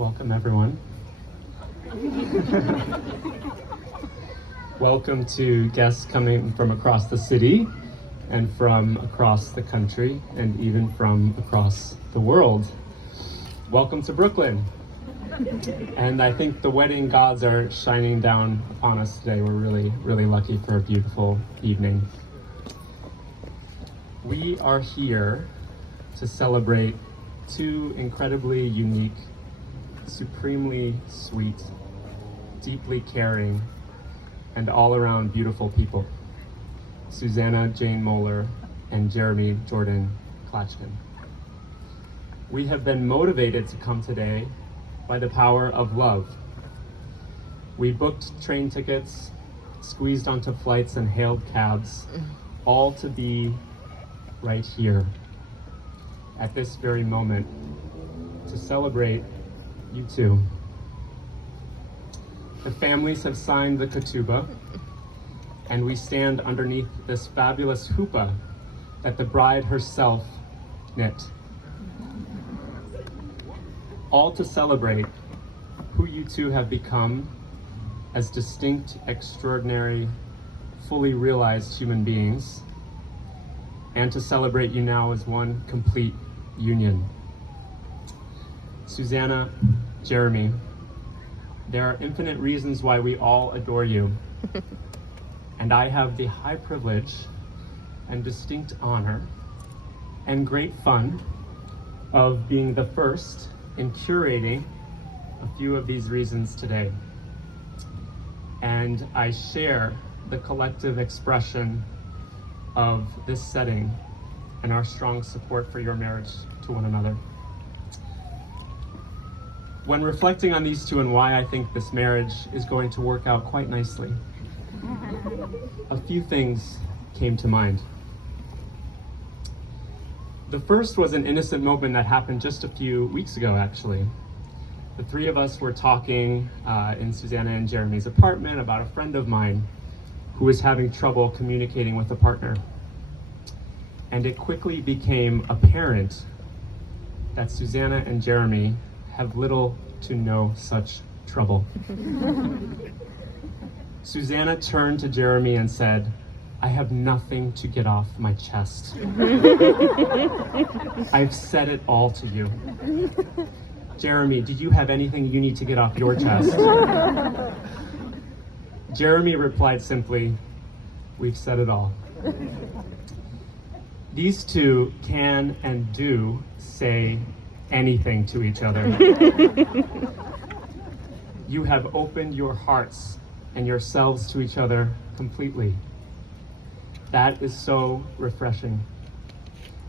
Welcome, everyone. Welcome to guests coming from across the city and from across the country and even from across the world. Welcome to Brooklyn. And I think the wedding gods are shining down upon us today. We're really lucky for a beautiful evening. We are here to celebrate two incredibly unique, supremely sweet, deeply caring, and all-around beautiful people, Susanna Jane Moeller and Jeremy Jordan Klatchkin. We have been motivated to come today by the power of love. We booked train tickets, squeezed onto flights and hailed cabs, all to be right here at this very moment to celebrate you two. The families have signed the ketubah, and we stand underneath this fabulous huppah that the bride herself knit. All to celebrate who you two have become as distinct, extraordinary, fully realized human beings, and to celebrate you now as one complete union. Susanna, Jeremy, there are infinite reasons why we all adore you. And I have the high privilege and distinct honor and great fun of being the first in curating a few of these reasons today. And I share the collective expression of this setting and our strong support for your marriage to one another. When reflecting on these two and why I think this marriage is going to work out quite nicely, a few things came to mind. The first was an innocent moment that happened just a few weeks ago, actually. The three of us were talking in Susanna and Jeremy's apartment about a friend of mine who was having trouble communicating with a partner. And it quickly became apparent that Susanna and Jeremy have little to no such trouble. Susanna turned to Jeremy and said, "I have nothing to get off my chest. I've said it all to you." Jeremy, do you have anything you need to get off your chest? Jeremy replied simply, "We've said it all." These two can and do say anything to each other. You have opened your hearts and yourselves to each other completely. That is so refreshing,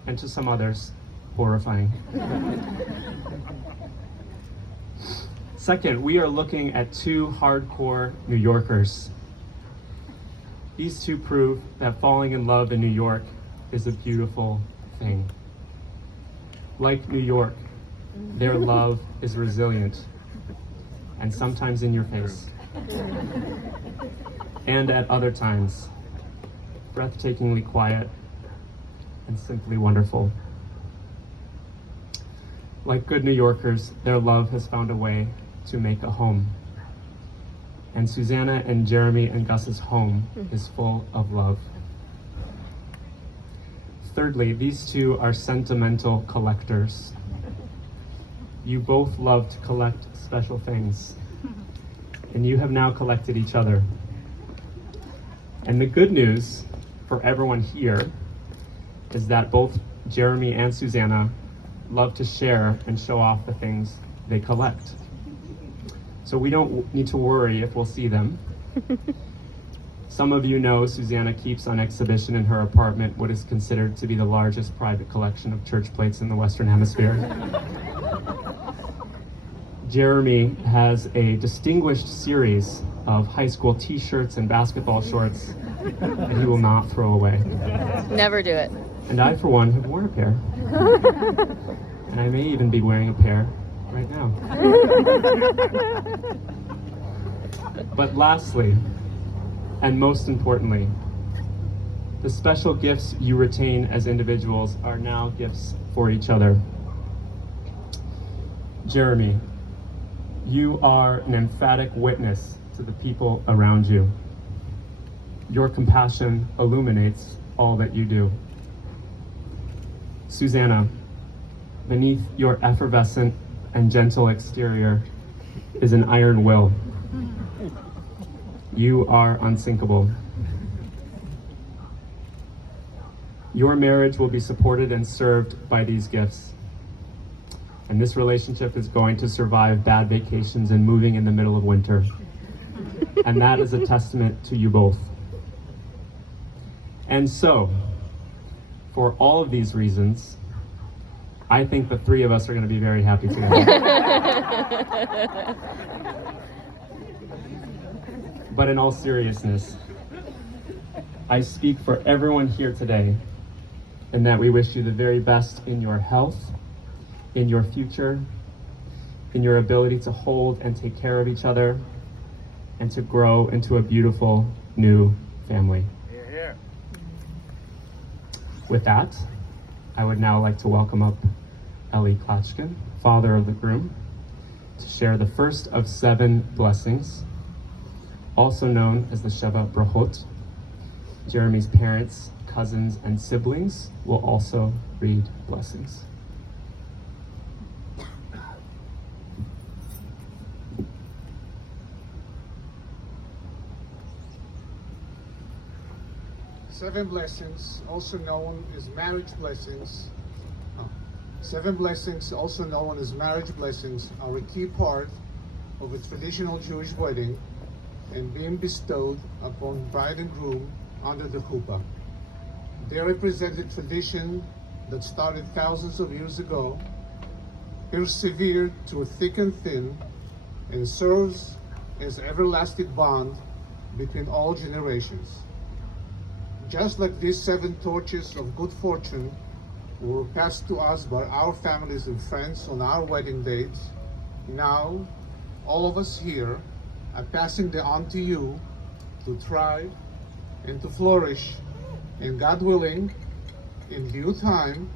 and to some others, horrifying. Second, we are looking at two hardcore New Yorkers. These two prove that falling in love in New York is a beautiful thing. Like New York, their love is resilient and sometimes in your face. And at other times, breathtakingly quiet and simply wonderful. Like good New Yorkers, their love has found a way to make a home. And Susanna and Jeremy and Gus's home is full of love. Thirdly, these two are sentimental collectors. You both love to collect special things, and you have now collected each other. And the good news for everyone here is that both Jeremy and Susanna love to share and show off the things they collect. So we don't need to worry if we'll see them. Some of you know Susanna keeps on exhibition in her apartment what is considered to be the largest private collection of church plates in the Western Hemisphere. Jeremy has a distinguished series of high school t-shirts and basketball shorts that he will not throw away. Never do it. And I, for one, have worn a pair. And I may even be wearing a pair right now. But lastly, and most importantly, the special gifts you retain as individuals are now gifts for each other. Jeremy, You are an emphatic witness to the people around you. Your compassion illuminates all that you do. Susanna, beneath your effervescent and gentle exterior is an iron will. You are unsinkable. Your marriage will be supported and served by these gifts. And this relationship is going to survive bad vacations and moving in the middle of winter. And that is a testament to you both. And so, for all of these reasons, I think the three of us are going to be very happy together. But in all seriousness, I speak for everyone here today in that we wish you the very best in your health, in your future, in your ability to hold and take care of each other, and to grow into a beautiful new family. Here. With that, I would now like to welcome up Eli Klatchkin, father of the groom, to share the first of 7 blessings, also known as the Sheva Brachot. Jeremy's parents, cousins, and siblings will also read blessings. Seven blessings, also known as marriage blessings. 7 blessings, also known as marriage blessings, are a key part of a traditional Jewish wedding and being bestowed upon bride and groom under the chuppah. They represent a tradition that started thousands of years ago, persevered through thick and thin, and serves as an everlasting bond between all generations. Just like these 7 torches of good fortune were passed to us by our families and friends on our wedding dates, now all of us here are passing them on to you to thrive and to flourish, and God willing, in due time,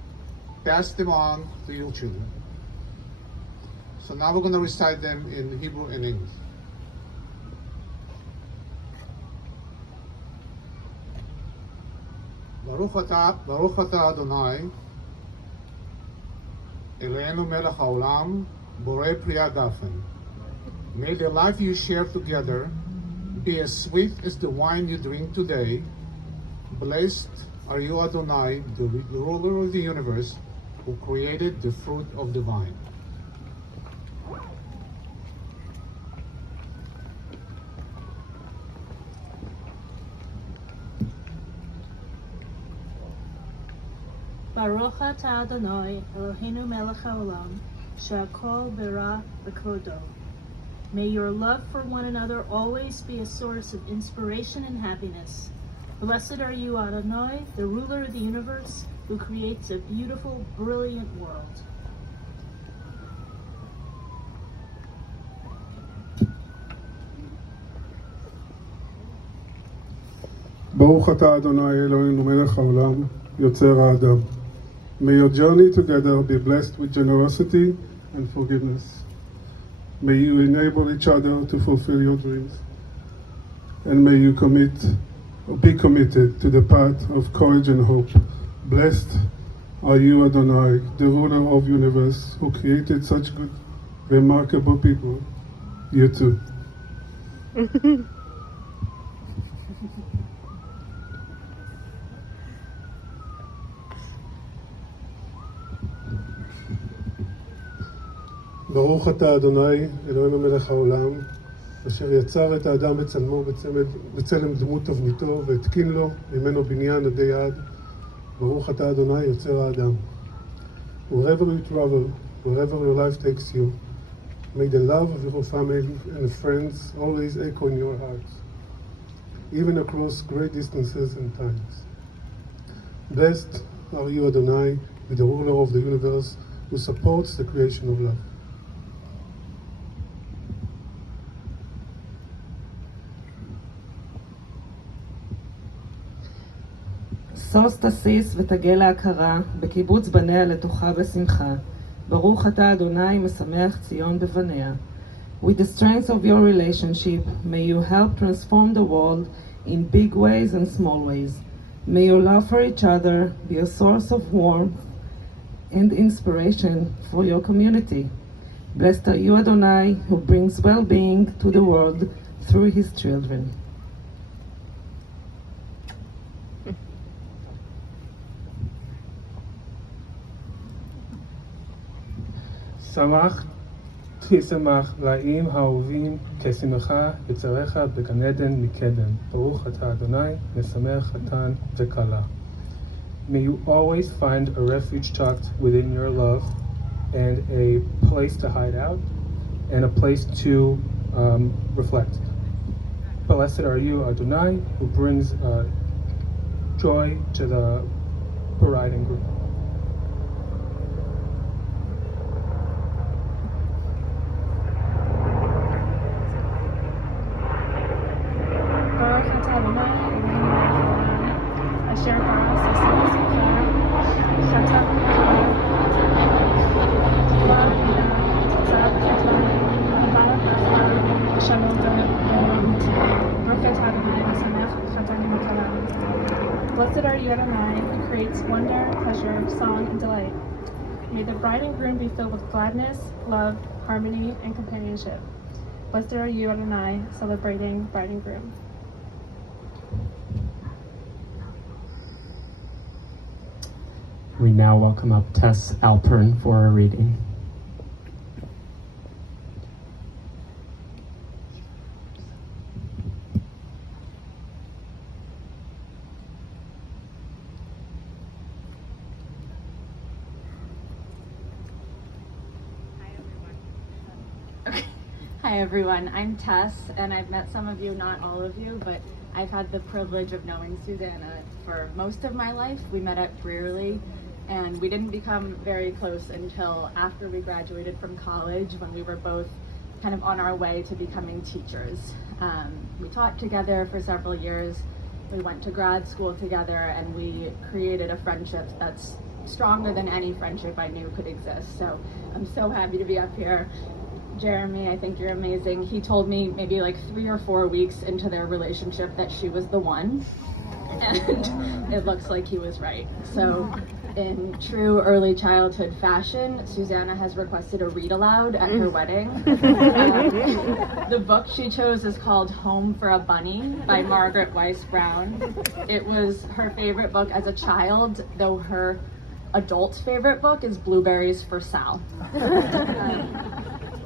pass them on to your children. So now we're going to recite them in Hebrew and English. Baruch atah Adonai, Eloheinu melech haolam, borei pri hagafen. May the life you share together be as sweet as the wine you drink today. Blessed are you, Adonai, the ruler of the universe, who created the fruit of the vine. Baruch atah Adonai, Eloheinu melech haolam, she'akol berah b'kvodo. May your love for one another always be a source of inspiration and happiness. Blessed are you, Adonai, the ruler of the universe, who creates a beautiful, brilliant world. Baruch atah Adonai Eloheinu melech haolam, yotzer ha'adam. May your journey together be blessed with generosity and forgiveness. May you enable each other to fulfill your dreams. And may you be committed to the path of courage and hope. Blessed are you, Adonai, the ruler of the universe, who created such good, remarkable people. You too. ברוך אתה אדוני, אלוהינו מלך העולם, אשר יצר את האדם בצלמו בצלם דמות תבניתו, והתקין לו ממנו בניין עדי עד. ברוך אתה אדוני, יוצר האדם. Wherever you travel, wherever your life takes you, may the love of your family and friends always echo in your hearts, even across great distances and times. Blessed are you, Adonai, the ruler of the universe, who supports the creation of love. שוש תסיס ותגל להכרה, בקיבוץ בניה לתוכה בשמחה. ברוך אתה אדוני משמח ציון בבניה. With the strength of your relationship, may you help transform the world in big ways and small ways. May your love for each other be a source of warmth and inspiration for your community. Blessed are you, Adonai, who brings well-being to the world through his children. שמח תשמח לאים האהובים כשמחה יצריך בגן עדן מקדם. ברוך אתה אדוני, משמח חתן וכלה. May you always find a refuge tucked within your love and a place to hide out and a place to reflect. Blessed are you, Adonai, who brings joy to the bride and groom. Baruch atah Adonai Eloheinu melech haolam, asher bara saseh v'simcha, chatan v'kala, tikva v'bina, tzav v'chatan, ahava v'achava, shalom v'rahut. Baruch atah Adonai mesamech chatan v'kala. Blessed are you, Adonai, who creates wonder, pleasure, song, and delight. May the bride and groom be filled with gladness, love, harmony, and companionship. Blessed are you, Adonai, celebrating bride and groom. We now welcome up Tess Alpern for a reading. Hi everyone, I'm Tess, and I've met some of you, not all of you, but I've had the privilege of knowing Susanna for most of my life. We met at Brearley, and we didn't become very close until after we graduated from college, when we were both kind of on our way to becoming teachers. We taught together for several years, we went to grad school together, and we created a friendship that's stronger than any friendship I knew could exist. So I'm so happy to be up here. Jeremy, I think you're amazing. He told me maybe like 3 or 4 weeks into their relationship that she was the one, and it looks like he was right. So in true early childhood fashion, Susanna has requested a read aloud at her wedding. The book she chose is called Home for a Bunny by Margaret Weiss Brown. It was her favorite book as a child, though her adult favorite book is Blueberries for Sal.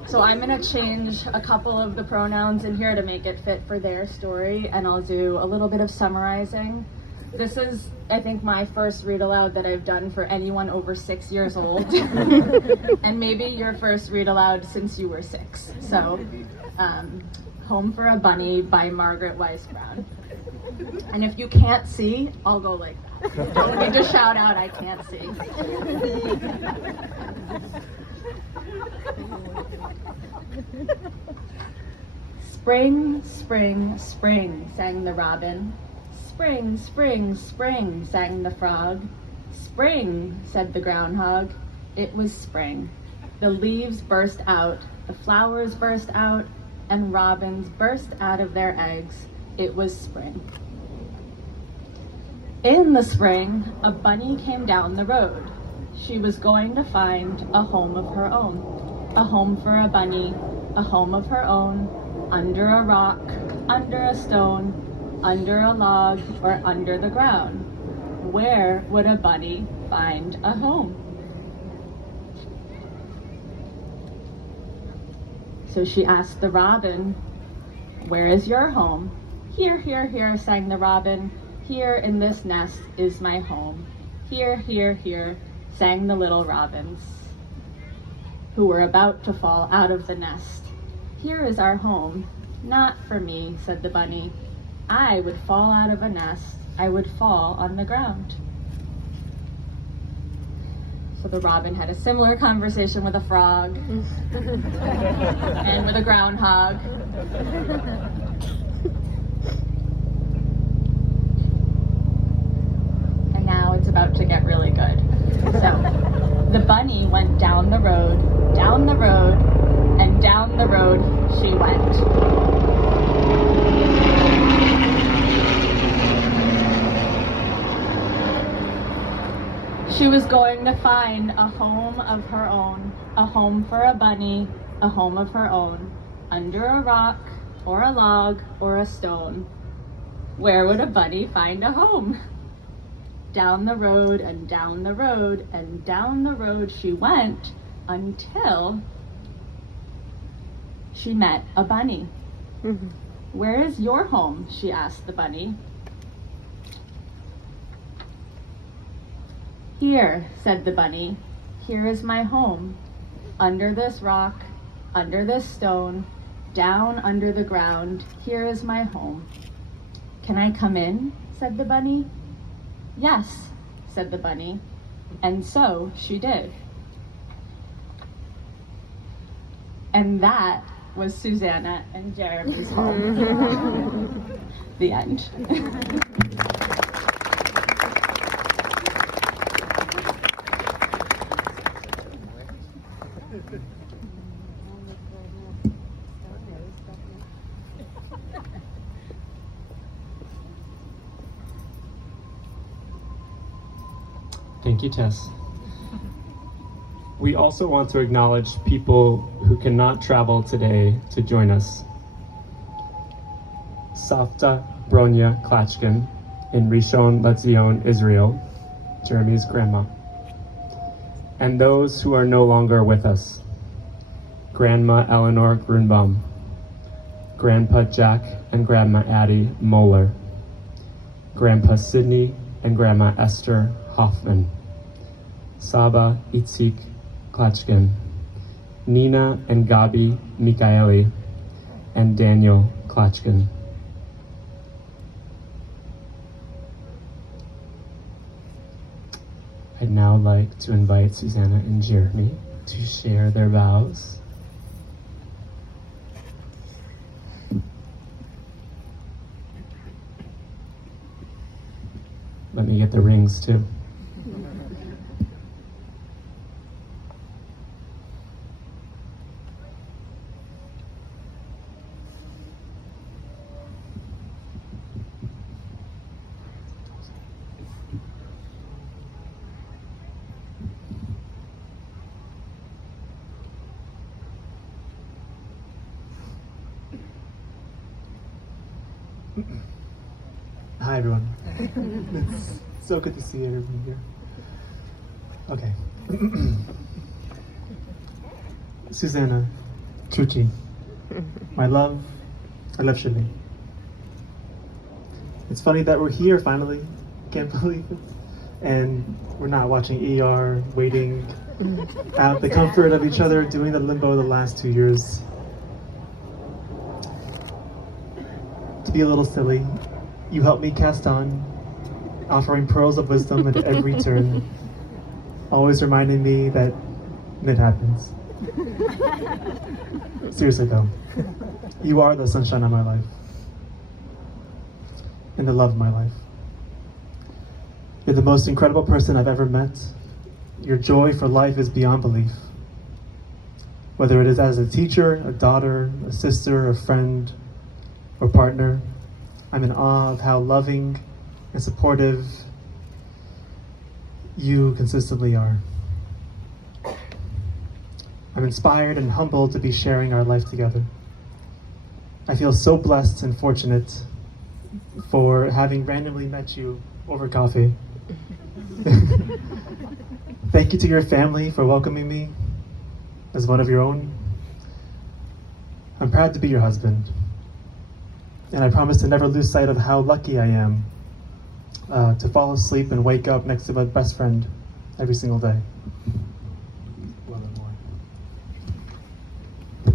So I'm gonna change a couple of the pronouns in here to make it fit for their story, and I'll do a little bit of summarizing. This is, I think, my first read aloud that I've done for anyone over 6 years old. And maybe your first read aloud since you were 6. So, Home for a Bunny by Margaret Weiss Brown. And if you can't see, I'll go like that. Don't need to shout out, I can't see. Spring, spring, spring, sang the robin. Spring, spring, spring, sang the frog. Spring, said the groundhog. It was spring. The leaves burst out, the flowers burst out, and robins burst out of their eggs. It was spring. In the spring, a bunny came down the road. She was going to find a home of her own. A home for a bunny, a home of her own, under a rock, under a stone, under a log, or under the ground. Where would a bunny find a home? So she asked the robin, "Where is your home?" "Here, here, here," sang the robin. "Here in this nest is my home." "Here, here, here," sang the little robins, who were about to fall out of the nest. "Here is our home." "Not for me," said the bunny. "I would fall out of a nest. I would fall on the ground." So the robin had a similar conversation with a frog and with a groundhog. And now it's about to get really good. So the bunny went down the road, and down the road she went. She was going to find a home of her own, a home for a bunny, a home of her own, under a rock, or a log, or a stone. Where would a bunny find a home? Down the road and down the road and down the road she went until she met a bunny. Where is your home? She asked the bunny. Here, said the bunny, here is my home. Under this rock, under this stone, down under the ground, here is my home. Can I come in? Said the bunny. Yes, said the bunny, and so she did. And that was Susanna and Jeremy's home. The end. Thank you, Tess. We also want to acknowledge people who cannot travel today to join us. Savta Bronya Klachkin in Rishon LeZion, Israel, Jeremy's grandma. And those who are no longer with us. Grandma Eleanor Grunbaum, Grandpa Jack and Grandma Addie Moeller, Grandpa Sidney and Grandma Esther Hoffman, Saba Itzik Klachkin, Nina and Gabi Mikaeli, and Daniel Klachkin. I'd now like to invite Susanna and Jeremy to share their vows. Let me get the rings too. Hi everyone. It's so good to see everyone here. Okay. Susanna, Chuchi, my love, I love Shirley. It's funny that we're here finally. Can't believe it. And we're not watching ER, waiting out the comfort of each other, doing the limbo the last 2 years. To be a little silly, you helped me cast on, offering pearls of wisdom at every turn, always reminding me that it happens. Seriously though, you are the sunshine of my life, and the love of my life. You're the most incredible person I've ever met. Your joy for life is beyond belief. Whether it is as a teacher, a daughter, a sister, a friend, or partner, I'm in awe of how loving and supportive you consistently are. I'm inspired and humbled to be sharing our life together. I feel so blessed and fortunate for having randomly met you over coffee. Thank you to your family for welcoming me as one of your own. I'm proud to be your husband. And I promise to never lose sight of how lucky I am to fall asleep and wake up next to my best friend every single day. Well and more.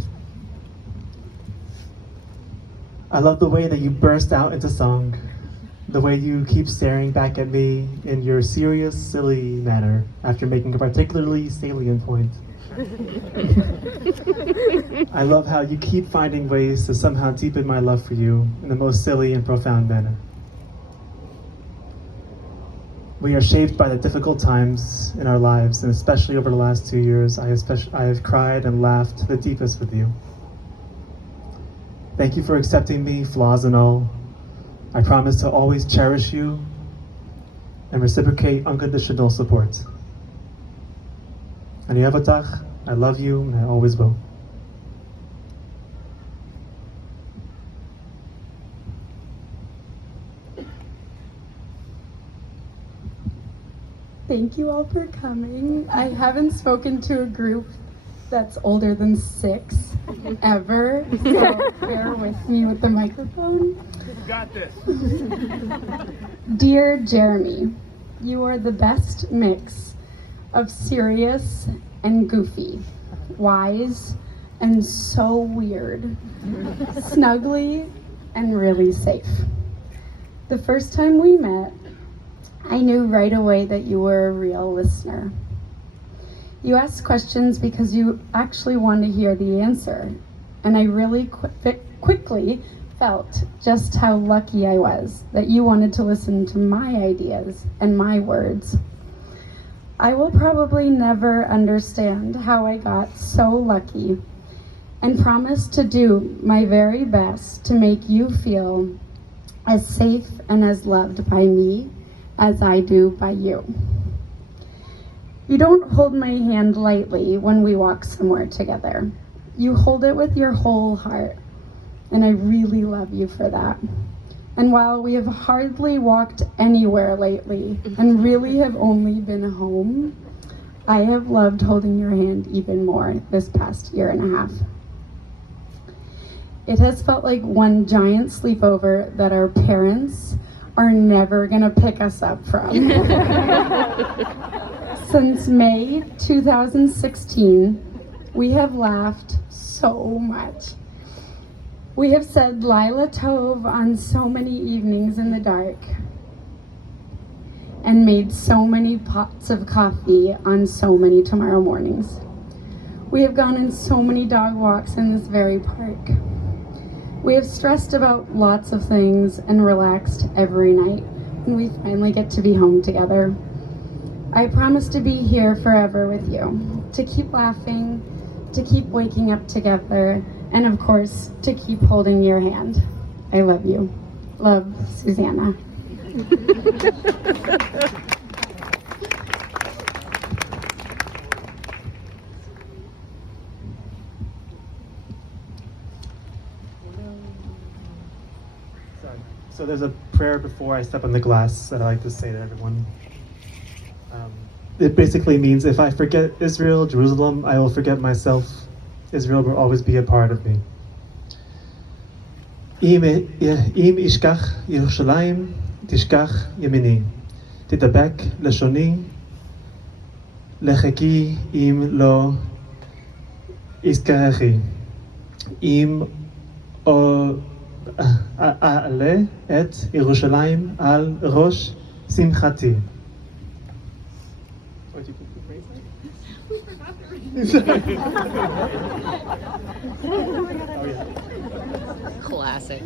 I love the way that you burst out into song, the way you keep staring back at me in your serious, silly manner after making a particularly salient point. I love how you keep finding ways to somehow deepen my love for you in the most silly and profound manner. We are shaped by the difficult times in our lives, and especially over the last 2 years, I have cried and laughed the deepest with you. Thank you for accepting me, flaws and all. I promise to always cherish you and reciprocate unconditional support. Ani ohev otach, I love you, and I always will. Thank you all for coming. I haven't spoken to a group that's older than 6 ever, so bear with me with the microphone. You got this. Dear Jeremy, you are the best mix of serious and goofy, wise and so weird, snuggly and really safe. The first time we met, I knew right away that you were a real listener. You asked questions because you actually wanted to hear the answer, and I really quickly felt just how lucky I was that you wanted to listen to my ideas and my words. I will probably never understand how I got so lucky, and promise to do my very best to make you feel as safe and as loved by me as I do by you. You don't hold my hand lightly when we walk somewhere together. You hold it with your whole heart, and I really love you for that. And while we have hardly walked anywhere lately and really have only been home, I have loved holding your hand even more this past year and a half. It has felt like one giant sleepover that our parents are never gonna pick us up from. Since May 2016, we have laughed so much. We have said Lila Tov on so many evenings in the dark and made so many pots of coffee on so many tomorrow mornings. We have gone on so many dog walks in this very park. We have stressed about lots of things and relaxed every night, and we finally get to be home together. I promise to be here forever with you, to keep laughing, to keep waking up together, and of course, to keep holding your hand. I love you. Love, Susanna. So there's a prayer before I step on the glass that I like to say to everyone. It basically means, if I forget Israel, Jerusalem, I will forget myself. Israel will always be a part of me. Im ishkach Yerushalayim, tishkach yemini. Titadbek leshoni, lecheki im lo izkarechi. Im אעלה את ירושלים על ראש שמחתי. Classic.